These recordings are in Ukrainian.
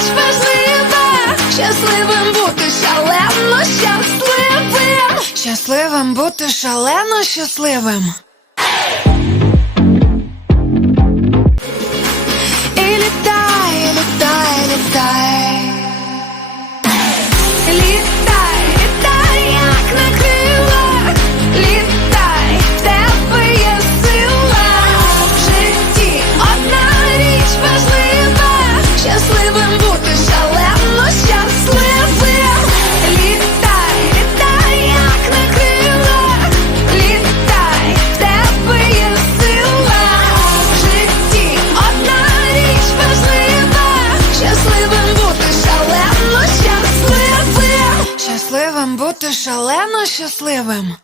річ щасливим бути шалено щасливим, щасливим бути шалено щасливим. Щасливим. Бути шалено щасливим.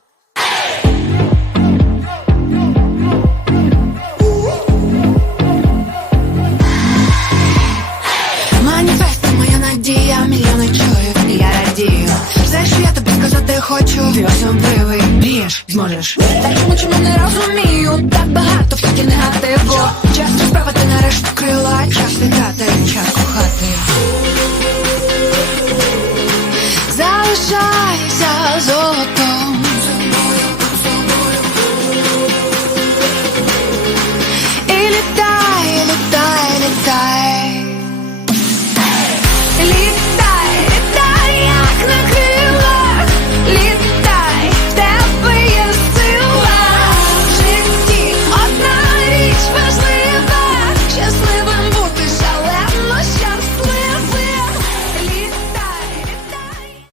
Маніфест, моя надія, мільйони чують, і я радію. Все, що я тобі сказати хочу, ти особливий, вієш, зможеш. Та чому чому не розумію? Так багато в світі негативу. Час розправити нарешті крила, час літати, час кохати. Залишайся золотом,